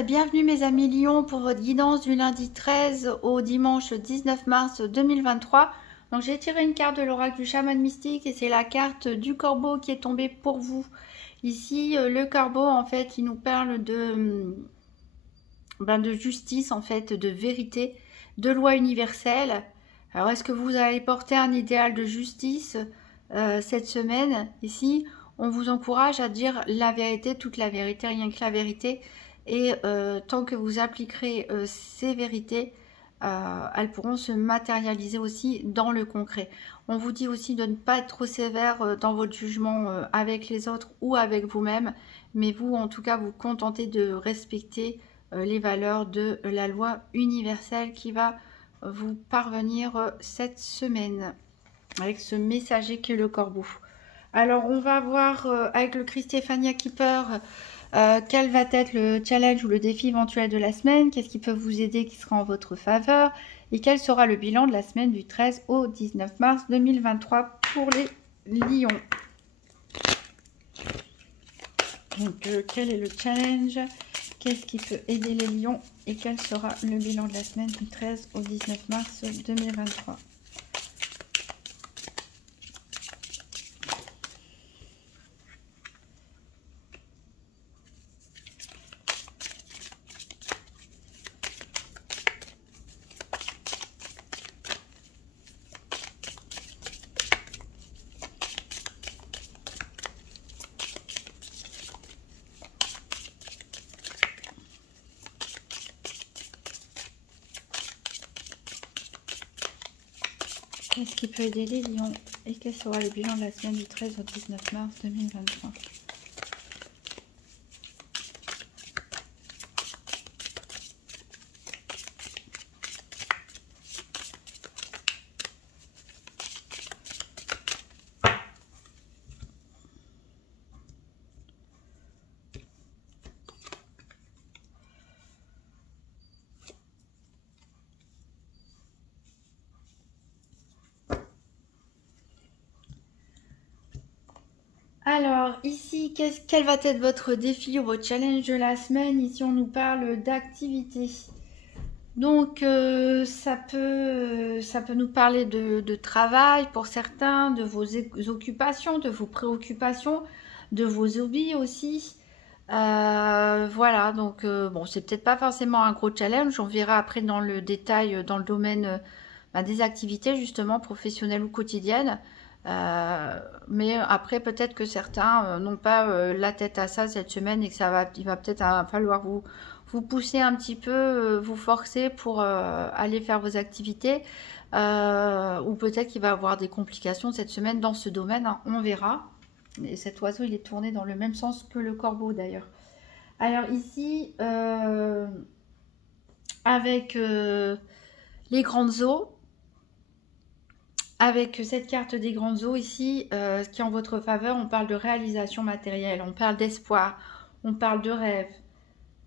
et bienvenue mes amis Lions pour votre guidance du lundi 13 au dimanche 19 mars 2023. Donc j'ai tiré une carte de l'oracle du chaman mystique et c'est la carte du corbeau qui est tombée pour vous. Ici le corbeau en fait il nous parle de justice en fait, de vérité, de loi universelle. Alors est-ce que vous allez porter un idéal de justice cette semaine? Ici on vous encourage à dire la vérité, toute la vérité, rien que la vérité. Et tant que vous appliquerez ces vérités, elles pourront se matérialiser aussi dans le concret. On vous dit aussi de ne pas être trop sévère dans votre jugement avec les autres ou avec vous-même, mais vous, en tout cas, vous contentez de respecter les valeurs de la loi universelle qui va vous parvenir cette semaine avec ce messager qui est le corbeau. Alors, on va voir avec le Christ Stéphania Keeper quel va être le challenge ou le défi éventuel de la semaine, qu'est-ce qui peut vous aider, qui sera en votre faveur, et quel sera le bilan de la semaine du 13 au 19 mars 2023 pour les lions. Donc, quel est le challenge, qu'est-ce qui peut aider les lions, et quel sera le bilan de la semaine du 13 au 19 mars 2023. Qu'est-ce qui peut aider les lions et quel sera le bilan de la semaine du 13 au 19 mars 2023? Alors, ici, quel va être votre défi ou votre challenge de la semaine? Ici, on nous parle d'activité. Donc, ça peut nous parler de travail pour certains, de vos occupations, de vos préoccupations, de vos hobbies aussi. Voilà, donc, bon, c'est peut-être pas forcément un gros challenge. On verra après dans le détail, dans le domaine des activités, justement, professionnelles ou quotidiennes. Mais après peut-être que certains n'ont pas la tête à ça cette semaine et que il va peut-être falloir vous pousser un petit peu, vous forcer pour aller faire vos activités ou peut-être qu'il va y avoir des complications cette semaine dans ce domaine, hein, on verra. Et cet oiseau il est tourné dans le même sens que le corbeau d'ailleurs. Alors ici avec les grandes eaux, avec cette carte des grandes eaux ici, qui est en votre faveur, on parle de réalisation matérielle, on parle d'espoir, on parle de rêve.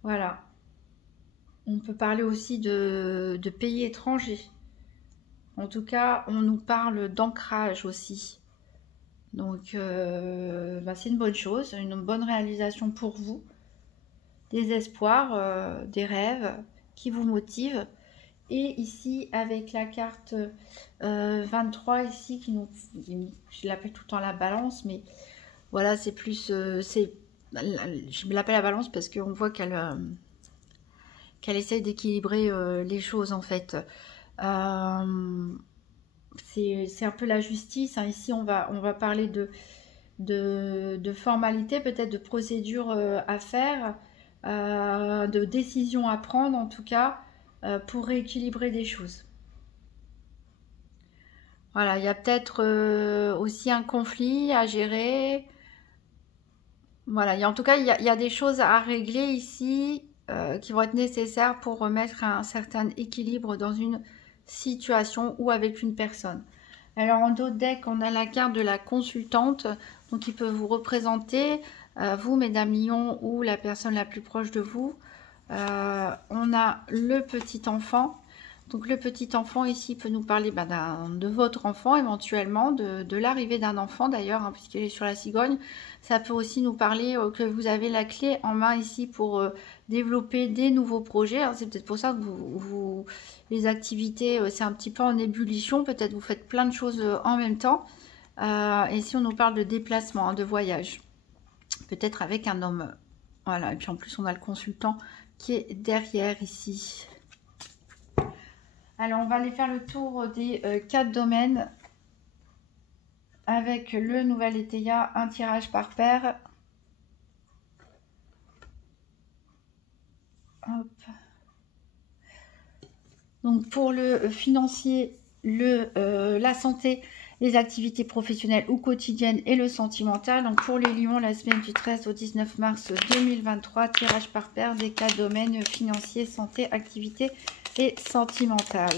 Voilà. On peut parler aussi de pays étrangers. En tout cas, on nous parle d'ancrage aussi. Donc, c'est une bonne chose, une bonne réalisation pour vous. Des espoirs, des rêves qui vous motivent. Et ici, avec la carte 23, ici, je l'appelle tout le temps la balance, mais voilà, c'est plus... je l'appelle la balance parce qu'on voit qu'elle essaye d'équilibrer les choses, en fait. C'est un peu la justice, hein. Ici, on va parler de formalités, peut-être de procédures à faire, de décisions à prendre, en tout cas, pour rééquilibrer des choses. Voilà, il y a peut-être aussi un conflit à gérer. Voilà, en tout cas, il y a des choses à régler ici qui vont être nécessaires pour remettre un certain équilibre dans une situation ou avec une personne. Alors, en dos de deck, on a la carte de la consultante, donc qui peut vous représenter, vous, mesdames lions, ou la personne la plus proche de vous. On a le petit enfant. Donc le petit enfant ici peut nous parler de votre enfant éventuellement, de l'arrivée d'un enfant d'ailleurs, hein, puisqu'il est sur la cigogne. Ça peut aussi nous parler que vous avez la clé en main ici pour développer des nouveaux projets. C'est peut-être pour ça que les activités, c'est un petit peu en ébullition. Peut-être vous faites plein de choses en même temps. Et ici on nous parle de déplacement, hein, de voyage. Peut-être avec un homme. Voilà, et puis en plus on a le consultant qui est derrière ici. Alors, on va aller faire le tour des 4 domaines avec le nouvel Eteia, un tirage par paire. Hop. Donc, pour le financier, la santé, les activités professionnelles ou quotidiennes et le sentimental. Donc, pour les lions, la semaine du 13 au 19 mars 2023, tirage par paire des 4 domaines financiers, santé, activités et sentimentales.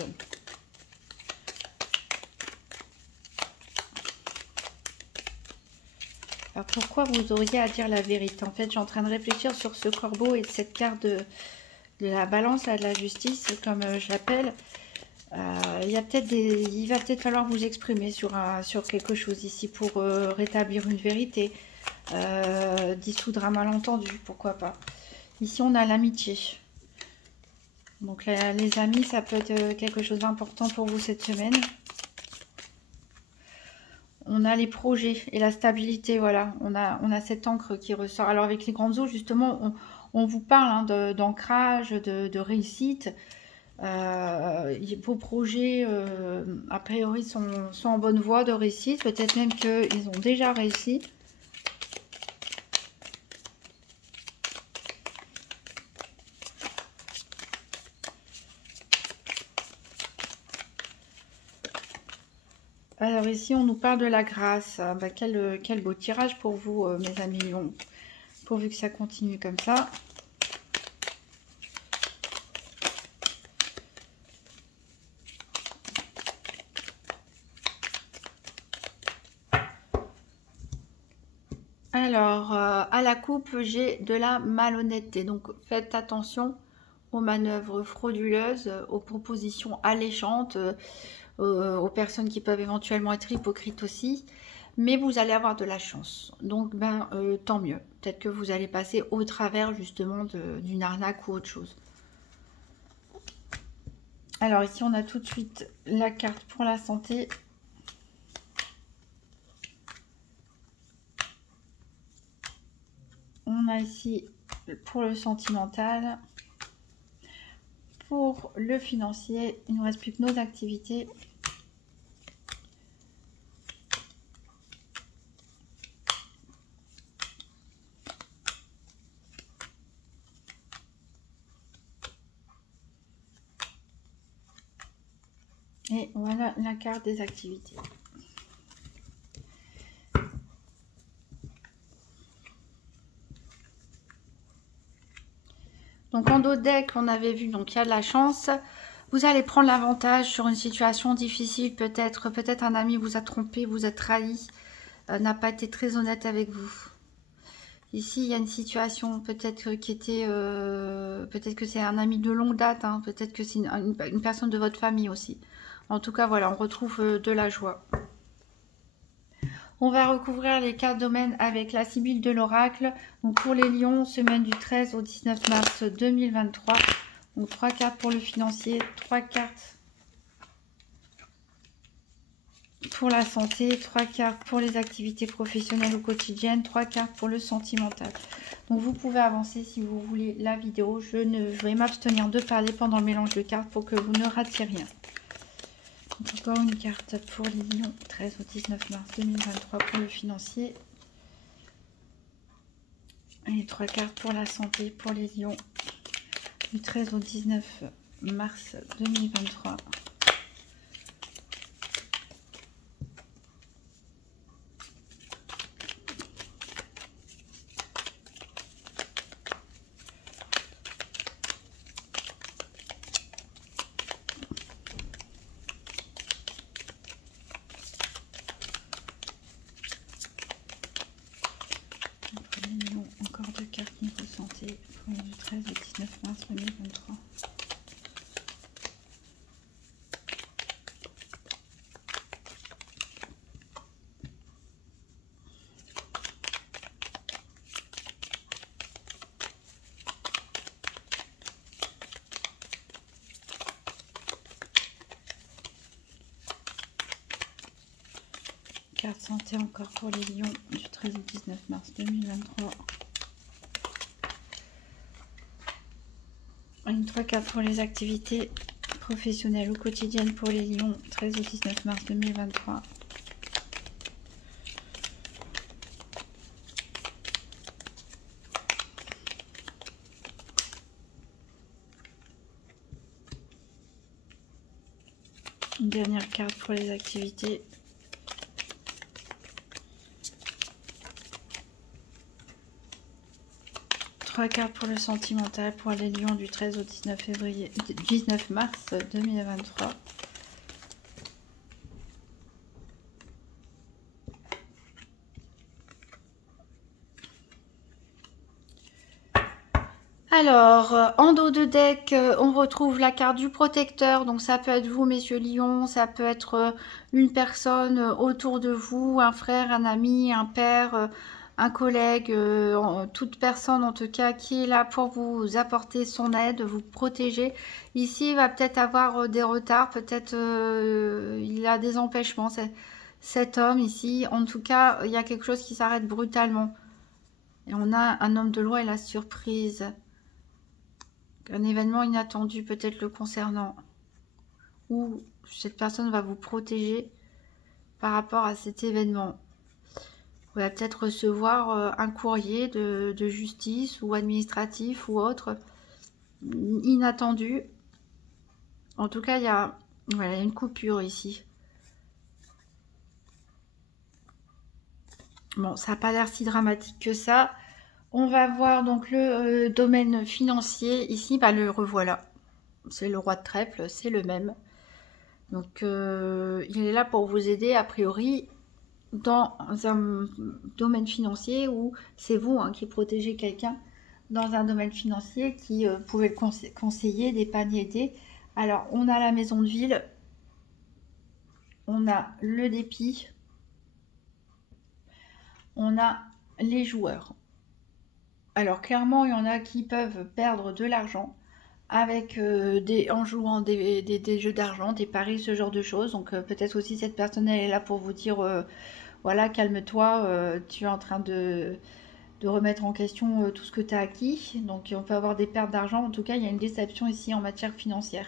Alors pourquoi vous auriez à dire la vérité? En fait, je suis en train de réfléchir sur ce corbeau et cette carte de la balance, là, de la justice, comme je l'appelle. Il va peut-être falloir vous exprimer sur quelque chose ici pour rétablir une vérité, dissoudre un malentendu, pourquoi pas. Ici, on a l'amitié. Donc les amis, ça peut être quelque chose d'important pour vous cette semaine. On a les projets et la stabilité, voilà. On a cette encre qui ressort. Alors avec les grandes eaux, justement, on vous parle hein, d'ancrage, de réussite. Vos projets, a priori, sont en bonne voie de réussite. Peut-être même qu'ils ont déjà réussi. Alors ici, on nous parle de la grâce. Quel beau tirage pour vous, mes amis lions. Pourvu que ça continue comme ça. Alors, à la coupe, j'ai de la malhonnêteté. Donc, faites attention aux manœuvres frauduleuses, aux propositions alléchantes, aux personnes qui peuvent éventuellement être hypocrites aussi. Mais vous allez avoir de la chance. Donc, tant mieux. Peut-être que vous allez passer au travers, justement, d'une arnaque ou autre chose. Alors, ici, on a tout de suite la carte pour la santé. On a ici pour le sentimental, pour le financier, il ne nous reste plus que nos activités. Et voilà la carte des activités. Donc en dos de deck, on avait vu, donc il y a de la chance. Vous allez prendre l'avantage sur une situation difficile. Peut-être un ami vous a trompé, vous a trahi, n'a pas été très honnête avec vous. Ici, il y a une situation peut-être qui était... peut-être que c'est un ami de longue date. Hein, peut-être que c'est une personne de votre famille aussi. En tout cas, voilà, on retrouve de la joie. On va recouvrir les 4 domaines avec la Sibylle de l'Oracle. Donc pour les lions, semaine du 13 au 19 mars 2023. Donc 3 cartes pour le financier, 3 cartes pour la santé, 3 cartes pour les activités professionnelles ou quotidiennes, 3 cartes pour le sentimental. Donc vous pouvez avancer si vous voulez la vidéo. Je vais m'abstenir de parler pendant le mélange de cartes pour que vous ne ratiez rien. Donc encore une carte pour les lions, 13 au 19 mars 2023 pour le financier. Et 3 cartes pour la santé pour les lions, du 13 au 19 mars 2023. Encore 2 cartes niveau santé pour du 13 au 19 mars 2023. carte santé encore pour les lions du 13 au 19 mars 2023. Une 3-4 pour les activités professionnelles ou quotidiennes pour les lions 13 au 19 mars 2023. Une dernière carte pour les activités. Trois cartes pour le sentimental pour les lions du 13 au 19 mars 2023. Alors, en dos de deck, on retrouve la carte du protecteur. Donc, ça peut être vous, messieurs lions. Ça peut être une personne autour de vous, un frère, un ami, un père, un collègue, toute personne en tout cas qui est là pour vous apporter son aide, vous protéger. Ici, il va peut-être avoir des retards. Peut-être il a des empêchements. Cet homme ici, en tout cas, il y a quelque chose qui s'arrête brutalement. Et on a un homme de loi et la surprise. Un événement inattendu peut-être le concernant, ou cette personne va vous protéger par rapport à cet événement. Vous allez peut-être recevoir un courrier de justice ou administratif ou autre, inattendu. En tout cas, il y a voilà, une coupure ici. Bon, ça n'a pas l'air si dramatique que ça. On va voir donc le domaine financier. Ici, bah, le revoilà. C'est le roi de trèfle, c'est le même. Donc, il est là pour vous aider, a priori, dans un domaine financier où c'est vous qui protégez quelqu'un dans un domaine financier qui pouvait le conseiller, dépanner, aider. Alors, on a la maison de ville, on a le dépit, on a les joueurs. Alors clairement, il y en a qui peuvent perdre de l'argent avec en jouant des jeux d'argent, des paris, ce genre de choses. Donc peut-être aussi cette personne elle est là pour vous dire voilà, calme-toi, tu es en train de remettre en question tout ce que tu as acquis. Donc on peut avoir des pertes d'argent. En tout cas, il y a une déception ici en matière financière.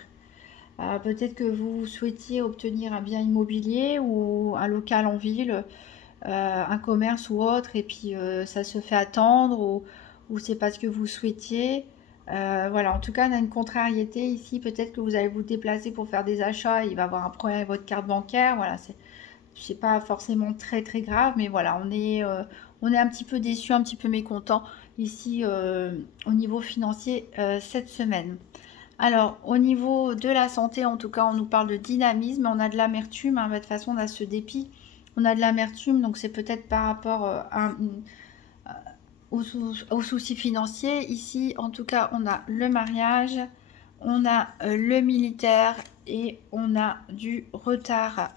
Peut-être que vous souhaitiez obtenir un bien immobilier ou un local en ville, un commerce ou autre, et puis ça se fait attendre ou c'est parce que vous souhaitiez. Voilà, en tout cas, on a une contrariété ici. Peut-être que vous allez vous déplacer pour faire des achats. Il va y avoir un problème avec votre carte bancaire. Voilà, c'est pas forcément très très grave, mais voilà, on est un petit peu déçu, un petit peu mécontent ici au niveau financier cette semaine. Alors, au niveau de la santé, en tout cas, on nous parle de dynamisme. On a de l'amertume. De toute façon, on a ce dépit. On a de l'amertume, donc c'est peut-être par rapport aux soucis financiers. Ici, en tout cas, on a le mariage, on a le militaire et on a du retard.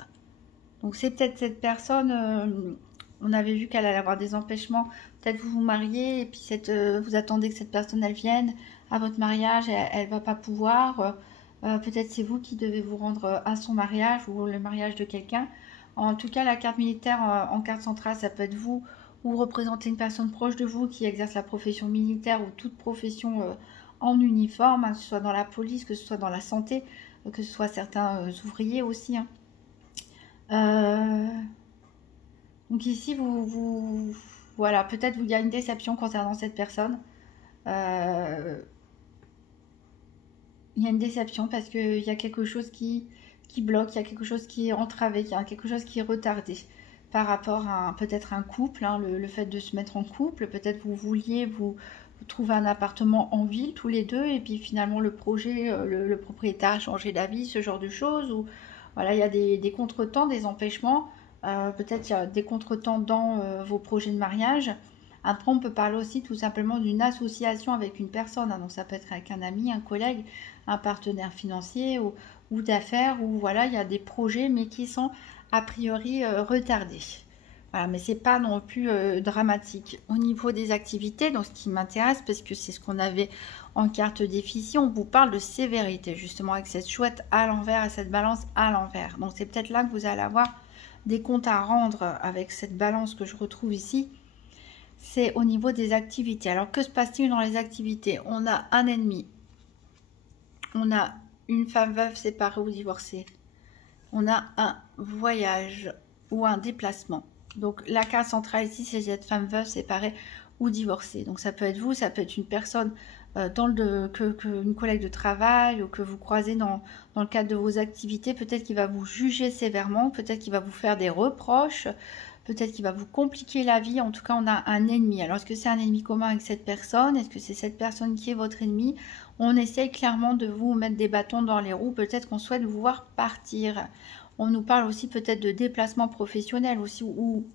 Donc c'est peut-être cette personne, on avait vu qu'elle allait avoir des empêchements. Peut-être vous vous mariez et puis vous attendez que cette personne elle vienne à votre mariage et elle va pas pouvoir. Peut-être c'est vous qui devez vous rendre à son mariage ou le mariage de quelqu'un. En tout cas, la carte militaire en carte centrale, ça peut être vous ou représenter une personne proche de vous qui exerce la profession militaire ou toute profession en uniforme, que ce soit dans la police, que ce soit dans la santé, que ce soit certains ouvriers aussi. Donc ici, voilà, peut-être il y a une déception concernant cette personne. Il y a une déception parce qu'il y a quelque chose qui bloque, il y a quelque chose qui est entravé, il y a quelque chose qui est retardé par rapport à peut-être un couple, le fait de se mettre en couple. Peut-être vous vouliez vous trouver un appartement en ville tous les deux et puis finalement le projet, le propriétaire a changé d'avis, ce genre de choses. Ou voilà, il y a des contretemps, des empêchements. Peut-être il y a des contretemps dans vos projets de mariage. Après, on peut parler aussi tout simplement d'une association avec une personne. Donc ça peut être avec un ami, un collègue, un partenaire financier ou d'affaires, où voilà, il y a des projets mais qui sont a priori retardés. Voilà, mais c'est pas non plus dramatique. Au niveau des activités, donc ce qui m'intéresse, parce que c'est ce qu'on avait en carte déficit, on vous parle de sévérité, justement, avec cette chouette à l'envers et cette balance à l'envers. Donc c'est peut-être là que vous allez avoir des comptes à rendre avec cette balance que je retrouve ici, c'est au niveau des activités. Alors que se passe-t-il dans les activités? On a un ennemi, on a une femme veuve séparée ou divorcée, on a un voyage ou un déplacement. Donc la carte centrale ici, c'est cette femme veuve séparée ou divorcée. Donc ça peut être vous, ça peut être une personne une collègue de travail ou que vous croisez dans le cadre de vos activités. Peut-être qu'il va vous juger sévèrement, peut-être qu'il va vous faire des reproches, peut-être qu'il va vous compliquer la vie. En tout cas, on a un ennemi. Alors, est-ce que c'est un ennemi commun avec cette personne? Est-ce que c'est cette personne qui est votre ennemi? On essaye clairement de vous mettre des bâtons dans les roues. Peut-être qu'on souhaite vous voir partir. On nous parle aussi peut-être de déplacement professionnel aussi ou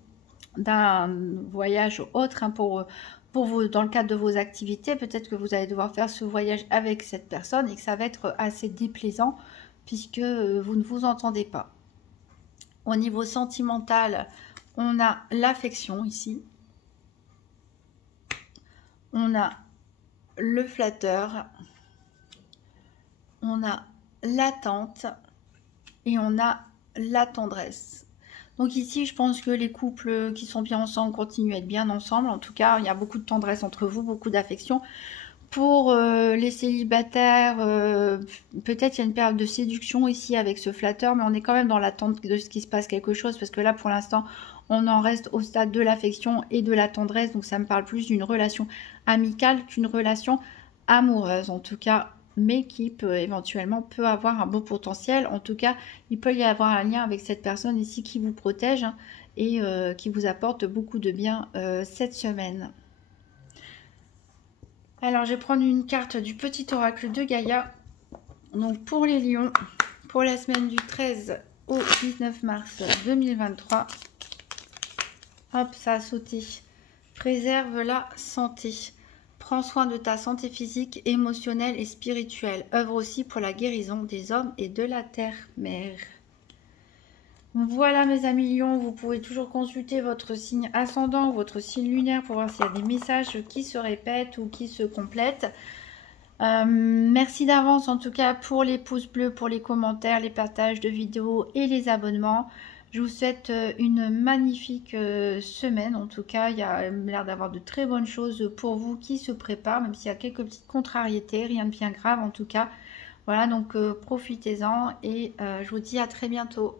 d'un voyage autre hein, pour vous, dans le cadre de vos activités. Peut-être que vous allez devoir faire ce voyage avec cette personne et que ça va être assez déplaisant puisque vous ne vous entendez pas. Au niveau sentimental, on a l'affection ici. On a le flatteur. On a l'attente. Et on a la tendresse. Donc ici, je pense que les couples qui sont bien ensemble continuent à être bien ensemble. En tout cas, il y a beaucoup de tendresse entre vous, beaucoup d'affection. Pour les célibataires, peut-être il y a une période de séduction ici avec ce flatteur, mais on est quand même dans l'attente de ce qui se passe quelque chose, parce que là, pour l'instant, on en reste au stade de l'affection et de la tendresse. Donc ça me parle plus d'une relation amicale qu'une relation amoureuse. En tout cas, mais qui peut éventuellement peut avoir un beau potentiel. En tout cas, il peut y avoir un lien avec cette personne ici qui vous protège hein, et qui vous apporte beaucoup de bien cette semaine. Alors, je vais prendre une carte du petit oracle de Gaïa. Donc, pour les lions, pour la semaine du 13 au 19 mars 2023. Hop, ça a sauté. Préserve la santé. Prends soin de ta santé physique, émotionnelle et spirituelle. Œuvre aussi pour la guérison des hommes et de la terre-mère. Voilà mes amis lions, vous pouvez toujours consulter votre signe ascendant ou votre signe lunaire pour voir s'il y a des messages qui se répètent ou qui se complètent. Merci d'avance en tout cas pour les pouces bleus, pour les commentaires, les partages de vidéos et les abonnements. Je vous souhaite une magnifique semaine. En tout cas, il y a l'air d'avoir de très bonnes choses pour vous qui se préparent, même s'il y a quelques petites contrariétés, rien de bien grave en tout cas. Voilà, donc profitez-en et je vous dis à très bientôt.